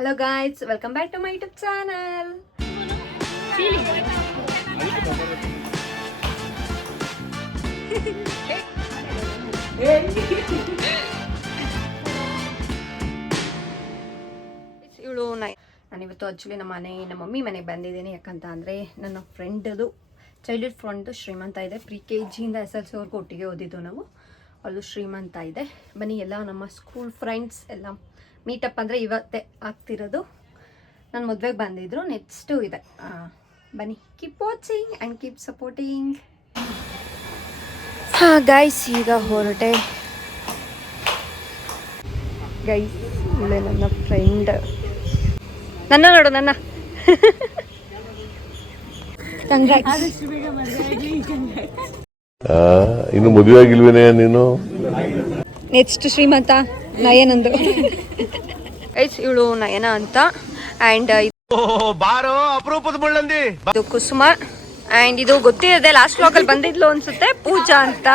Hello guys, welcome back to my YouTube channel. ಇವಳು ನಾನಿವತ್ತು actually ನಮ್ಮ ಮಮ್ಮಿ ಮನೆಗೆ ಬಂದಿದ್ದೀನಿ. ಯಾಕಂತ ಅಂದರೆ ನನ್ನ ಫ್ರೆಂಡದು ಚೈಲ್ಡ್ಹುಡ್ ಫ್ರೆಂಡು ಶ್ರೀಮಂತ ಇದೆ. pre-KG SLC ಅವ್ರಿಗೂ ಒಟ್ಟಿಗೆ ಓದಿದ್ದು ನಾವು. ಅಲ್ಲೂ ಶ್ರೀಮಂತ ಇದೆ. ಬನ್ನಿ ಎಲ್ಲ ನಮ್ಮ ಸ್ಕೂಲ್ ಫ್ರೆಂಡ್ಸ್ ಎಲ್ಲ ಮೀಟಪ್ ಅಂದರೆ ಇವತ್ತೇ ಆಗ್ತಿರೋದು. ನನ್ನ ಮದುವೆಗೆ ಬಂದಿದ್ರು, ನೆಕ್ಸ್ಟು ಇದೆ. ಬನ್ನಿ, keep watching and keep supporting. Guys ಈಗ ಹೊರಟೆ. ಗೈಸ್ ಇವಳೆ ನನ್ನ ಫ್ರೆಂಡ್. ನನ್ನ ನೋಡು, ನನ್ನ ಇನ್ನು ಮದುವೆ ಆಗಿಲ್ವೇನೆ ನೀನು? ನೆಕ್ಸ್ಟ್ ಶ್ರೀಮಂತ ನಯನಂದು. ಗೈಸ್ ಇವಳು ನಯನ ಅಂತ. ಆ್ಯಂಡ್ ಬಾರೋ ಅಪರೂಪದ ಮುಳ್ಳಂದಿ. ಇದು ಕುಸುಮ. ಆ್ಯಂಡ್ ಇದು ಗೊತ್ತಿರದೆ ಲಾಸ್ಟ್ ವ್ಲಾಗಲ್ಲಿ ಬಂದಿದ್ಲು ಅನ್ಸುತ್ತೆ, ಪೂಜಾ ಅಂತ.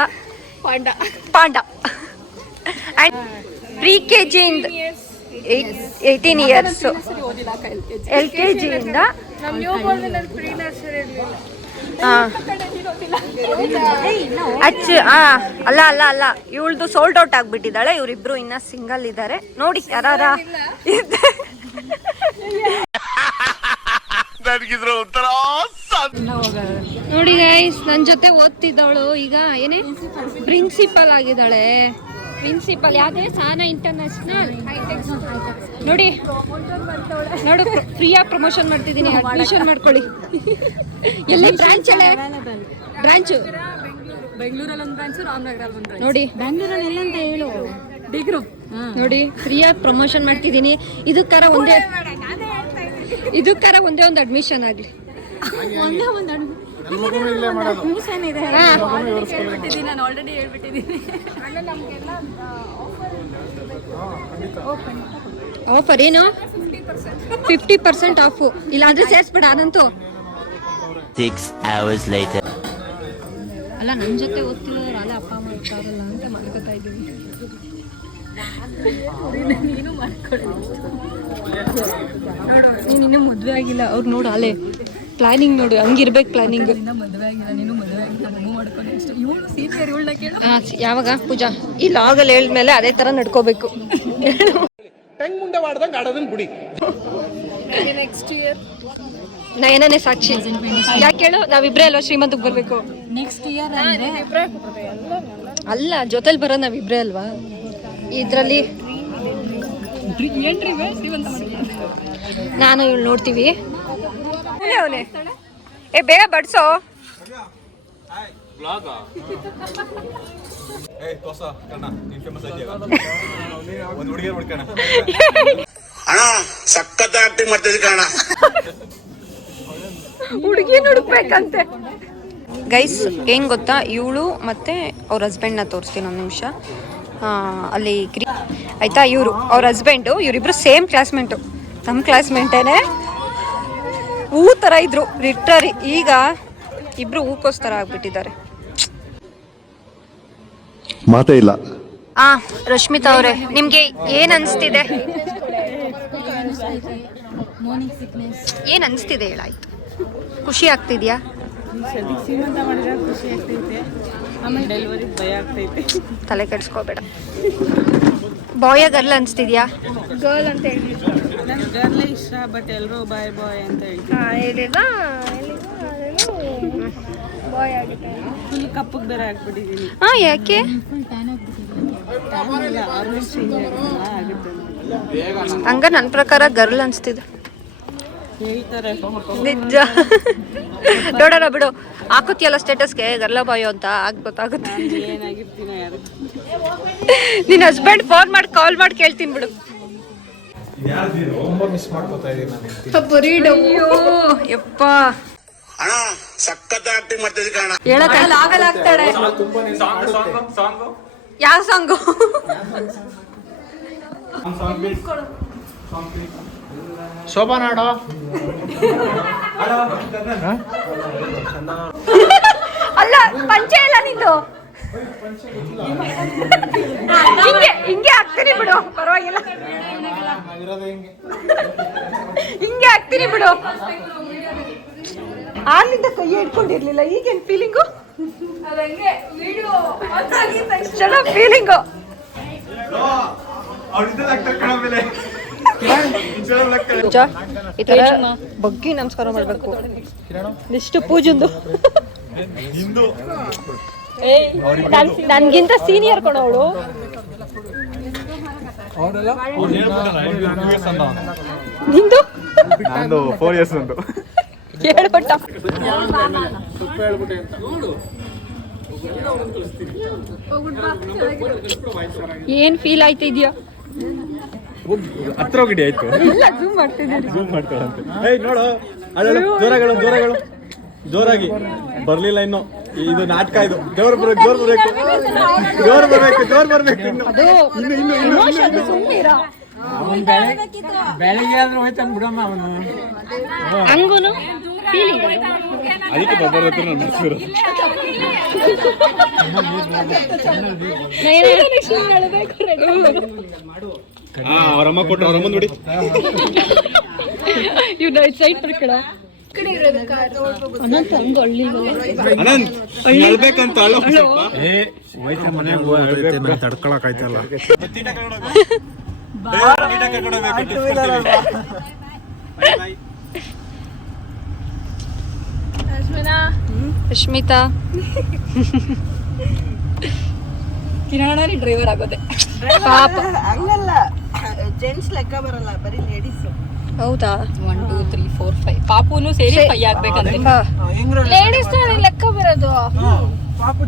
ಪಾಂಡ. And pre-KG 18 years. LKG ಇಂದ ಅಲ್ಲ ಅಲ್ಲ ಅಲ್ಲ ಇವಳ್ದು ಸೋಲ್ಡ್ ಔಟ್ ಆಗ್ಬಿಟ್ಟಿದ್ದಾಳೆ. ಇವರಿಬ್ರು ಇನ್ನ ಸಿಂಗಲ್ ಇದ್ದಾರೆ. ನೋಡಿ ಯಾರ ನೋಡಿ ಗೈಸ್, ನನ್ನ ಜೊತೆ ಓದ್ತಿದ್ದವಳು ಈಗ ಏನೇ ಪ್ರಿನ್ಸಿಪಲ್ ಆಗಿದ್ದಾಳೆ. ಪ್ರಿನ್ಸಿಪಲ್ ಯಾವ್ದೇ ಸಾನಾ ಇಂಟರ್ನ್ಯಾಷನಲ್. ನೋಡಿ ನೋಡು, ಫ್ರೀಯಾಗಿ ಪ್ರಮೋಷನ್ ಮಾಡ್ತಿದ್ದೀನಿ, ಅಡ್ಮಿಷನ್ ಮಾಡ್ಕೊಳ್ಳಿ. ಎಲ್ಲಿ ಬ್ರಾಂಚ್? ಬ್ರಾಂಚು ಬೆಂಗಳೂರಲ್ಲಿ ಒಂದು ಬ್ರಾಂಚ್, ರಾಮನಗರಲ್ಲಿ ಒಂದು ಬ್ರಾಂಚ್. ನೋಡಿ ಬೆಂಗಳೂರಲ್ಲಿ ಎಲ್ಲ ಅಂತ ಹೇಳು. ಡಿ ಗ್ರೂಪ್ ನೋಡಿ, ಫ್ರೀಯಾಗಿ ಪ್ರಮೋಷನ್ ಮಾಡ್ತಿದ್ದೀನಿ. ಇದಕ್ಕಾರ ಒಂದೇ ಒಂದು ಅಡ್ಮಿಷನ್ ಆಗಲಿ. ಒಂದೇ ಒಂದು ಅಡ್ಮಿಷನ್ ಇದೆ. ನಾನು ಆಲ್ರೆಡಿ ಹೇಳ್ಬಿಟ್ಟಿದ್ದೀನಿ. ಆಫರ್ ಏನು? 50% ಆಫು. ಇಲ್ಲಾಂದ್ರೆ ಸೇರಿಸ್ಬೇಡ. ಅದಂತೂ 6 hours later. ಅಲ್ಲ, ನನ್ನ ಜೊತೆ ಓದ್ತಿರೋರು ಅಲ್ಲ, ಅಪ್ಪ ಅಮ್ಮ ಇರ್ತಾರಲ್ಲ ಅಂತ ಮಾಡ್ಕೊತಾ ಇದ್ದೀವಿ. ನೀನು ಮಾಡ್ಕೊಳ್ಳಿ. ನೋಡು, ನೀನು ಇನ್ನೂ ಮದುವೆ ಆಗಿಲ್ಲ. ಅವ್ರು ನೋಡು ಅಲ್ಲೇ ಪ್ಲಾನಿಂಗ್ ನೋಡು, ಹಂಗಿರ್ಬೇಕು ಪ್ಲಾನಿಂಗ್. ಮದುವೆ ಆಗಿಲ್ಲ, ನೀನು ಮದುವೆ ಆಗಿಲ್ಲ, ಮೂವ್ ಮಾಡ್ಕೊಂಡು ಇಷ್ಟು. ಇವಳು ಸೀನಿಯರ್, ಇವಳನ್ನ ಕೇಳು. ಯಾವಾಗ ಪೂಜಾ ಈ ಲಾಗಲ್ಲಿ ಹೇಳಿದ್ಮೇಲೆ ಅದೇ ಥರ ನಡ್ಕೋಬೇಕು. ನೆಕ್ಸ್ಟ್ ಇಯರ್ ನಯನನೇ ಸಾಕ್ಷಿ. ಯಾಕೆ ಹೇಳು, ನಾವಿಬ್ರೇ ಅಲ್ವಾ ಶ್ರೀಮಂತಕ್ಕೆ ಬರಬೇಕು. ನೆಕ್ಸ್ಟ್ ಇಯರ್ ಅಲ್ಲ, ಜೊತೆಲಿ ಬರೋ ನಾವಿಬ್ರೇ ಅಲ್ವಾ ಇದರಲ್ಲಿ. ನಾನು ಇವಳು ನೋಡ್ತೀವಿ. ಅವನೇ ಏ ಬೇಗ ಬಡ್ಸೋ. ಹುಡುಗಿ ಹುಡುಕ್ಬೇಕಂತೆ. ಗೈಸ್ ಏನ್ ಗೊತ್ತಾ, ಇವಳು ಮತ್ತೆ ಅವ್ರ ಹಸ್ಬೆಂಡ್ನ ತೋರಿಸ್ತೀನಿ ಒಂದು ನಿಮಿಷ. ಅಲ್ಲಿ ಆಯ್ತಾ, ಇವರು ಅವ್ರ ಹಸ್ಬೆಂಡು. ಇವರಿಬ್ರು ಸೇಮ್ ಕ್ಲಾಸ್ಮೇಟು, ನಮ್ಮ ಕ್ಲಾಸ್ಮೇಟೇನೆ. ಹೂ ಥರ ಇದ್ರು ಲಿಟ್ರರಿ. ಈಗ ಇಬ್ರು ಹೂಕೋಸ್ತರ ಆಗ್ಬಿಟ್ಟಿದ್ದಾರೆ. ಮಾತೇ ಇಲ್ಲ. ರಶ್ಮಿತಾ ಅವರೇ, ನಿಮ್ಗೆ ಏನ್ ಅನ್ಸ್ತಿದೆ? ಏನ್ ಅನ್ಸ್ತಿದೆ ಹೇಳಾಯ್ತು. ಖುಷಿ ಆಗ್ತಿದ್ಯಾ? ತಲೆ ಕೆಡ್ಸ್ಕೋಬೇಡ. ಬಾಯ ಗರ್ಲ್ ಅನ್ಸ್ತಿದ್ಯಾ? ಗರ್ಲ್ ಅಂತ ಹೇಳಿ ಗರ್ಲ್ ಇಷ್ಟ, ಬಟ್ ಎಲ್ಲರೂ ಬಾಯ್ ಬಾಯ್ ಅಂತ ಹೇಳ್ತೀವಿ. ಬಾಯ್ ಆಗಿದೆ. ಫುಲ್ ಕಪ್ಪಗೆ ಬೇರೆ ಆಗ್ಬಿಟ್ಟಿದ್ದೀನಿ. ಯಾಕೆ? ಹಂಗ ನನ್ನ ಪ್ರಕಾರ ಗರ್ಲ್ ಅನ್ಸ್ತಿದೆ. ಹೇಳ್ತಾರೆ ನಿಜ. ನೋಡೋಣ ಬಿಡು, ಹಾಕುತ್ತಿಯಲ್ಲ ಸ್ಟೇಟಸ್ಗೆ ಗರ್ಲ ಬಾಯೋ ಅಂತ, ಗೊತ್ತಾಗುತ್ತೆ. ಏನಾಗಿರ್ತೀನೋ ಯಾರು. ನಿನ್ನ ಹಸ್ಬೆಂಡ್ ಫೋನ್ ಮಾಡಿ ಕಾಲ್ ಮಾಡಿ ಕೇಳ್ತೀನಿ ಬಿಡು. ಯಪ್ಪ ಹೇಳಕ್ಕಾಗಲಾಗ್ತಾಳೆ. ಯಾವ ಸಾಂಗು? ಶೋಭಾ ನಾಡೋ ಅಲ್ಲ, ಪಂಚೆ ಇಲ್ಲ ನಿಂದು. ಹಿಂಗೆ ಆಗ್ತೀನಿ ಬಿಡು, ಪರವಾಗಿಲ್ಲ. ಹಿಂಗೆ ಆಗ್ತೀನಿ ಬಿಡು. ಆಗ್ಲಿಂದ ಕೈ ಇಟ್ಕೊಂಡಿರ್ಲಿಲ್ಲ, ಈಗೇನ್ ಫೀಲಿಂಗು? ಚಲೋ ಫೀಲಿಂಗು. ಈ ತರ ಬಗ್ಗಿ ನಮಸ್ಕಾರ ಮಾಡ್ಬೇಕು. ಇಷ್ಟು ಪೂಜಂದು ನನ್ಗಿಂತ ಸೀನಿಯರ್ ಕೊಡೋಳು. ನಿಂದು 4 years ಉಂಟು. ಹೇಳ್ಬಿಟ್ಟ. ಏನ್ ಫೀಲ್ ಆಯ್ತಾ ಇದೆಯಾ? ಹತ್ರ ಹೋಗಿಡಿ ಆಯ್ತು. ಇಲ್ಲ, ಝೂಮ್ ಮಾಡ್ತಿದ್ದೀನಿ. ಝೂಮ್ ಮಾಡ್ತಾಳಂತೆ. ಏಯ್ ನೋಡು, ಅಳಳು ಜೋರಾಗಿ ಬರ್ಲಿಲ್ಲ ಇನ್ನು. ಇದು ನಾಟಕ, ಇದು ಜೋರ್ ಬರ್ಬೇಕು. ಅದು emotion, ಸುಮ್ನಿರ. ಬೆಳಿಗ್ಗೆ ಆದ್ರೂ ಹೋಯ್ತಾನ ಬಿಡಮ್ಮ ಅವನು. ಹಂಗೂನು ಫೀಲಿಂಗ್. ಅದಕ್ಕೆ ದೊಡ್ಡ ಹತ್ರ ನಾನು ಮೈಸೂರು. ಅವ್ರಮ್ಮ ಕೊಟ್ಟು ಅವ್ರಮ್ಮ ನೋಡಿ. ಇವ್ನ ಸೈಡ್ ಬರ್ಕಡ ಅನಂತ ಹಂಗ ಹಳ್ಳಿಗಲ್ಲ. ಅನಂತ್ ಹೇಳ್ಬೇಕಂತ ಅಳು ಸ್ವಲ್ಪ. ಮನೆಗೆ ತಡ್ಕೊಳಕ್ ಆಯ್ತಲ್ಲ. ರಶ್ಮಿತಾ ಕಿರಾಣಿ ಡ್ರೈವರ್ ಆಗೋದೆ ಪಾಪ. ಹಂಗಲ್ಲ, ಜೆಂಟ್ಸ್ ಲೆಕ್ಕ ಬರಲ್ಲ, ಬರೀ ಲೇಡೀಸ್. ಹೌದಾ? 1 2 3 4 5 ಪಾಪುನು ಸೇರಿ 5 ಆಗ್ಬೇಕಂತೆ. ಲೇಡೀಸ್ ಲೆಕ್ಕ ಬರೋದು. ಪಾಪು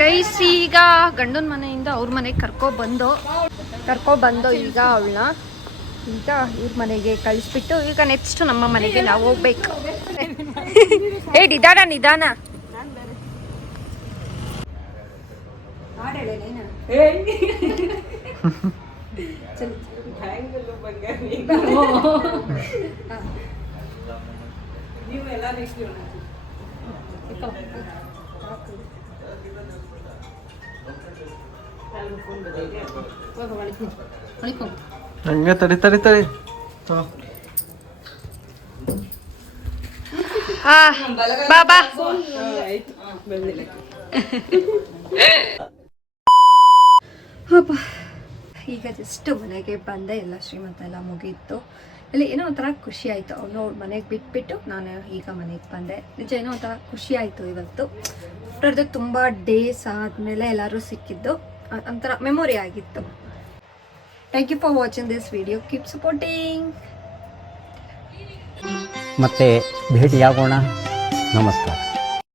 ಗೈಸ್, ಈಗ ಗಂಡನ ಮನೆಯಿಂದ ಅವ್ರ ಮನೆಗೆ ಕರ್ಕೊಬಂದು ಈಗ ಅವಳನ್ನ ಈಗ ಇವ್ರ ಮನೆಗೆ ಕಳಿಸ್ಬಿಟ್ಟು ಈಗ ನೆಕ್ಸ್ಟ್ ನಮ್ಮ ಮನೆಗೆ ನಾವು ಹೋಗ್ಬೇಕು. ನಿಧಾನ. ಹಂಗೆ ತಡಿ ಬಾಬಾ. ಈಗ ಜಸ್ಟ್ ಮನೆಗೆ ಬಂದೆ, ಎಲ್ಲ ಶ್ರೀಮಂತ ಎಲ್ಲ ಮುಗೀತು. ಅಲ್ಲಿ ಏನೋ ಒಂಥರ ಖುಷಿ ಆಯಿತು. ಅವನು ಅವ್ರ ಮನೆಗೆ ಬಿಟ್ಬಿಟ್ಟು ನಾನು ಈಗ ಮನೆಗೆ ಬಂದೆ. ನಿಜ ಏನೋ ಒಂಥರ ಖುಷಿ ಆಯಿತು ಇವತ್ತು. ಆಫ್ಟರ್ ತುಂಬ ಡೇಸ್ ಆದಮೇಲೆ ಎಲ್ಲರೂ ಸಿಕ್ಕಿದ್ದು ಒಂಥರ ಮೆಮೊರಿ ಆಗಿತ್ತು. Thank you for watching this video. Keep supporting. ಮತ್ತೆ ಭೇಟಿಯಾಗೋಣ. ನಮಸ್ಕಾರ.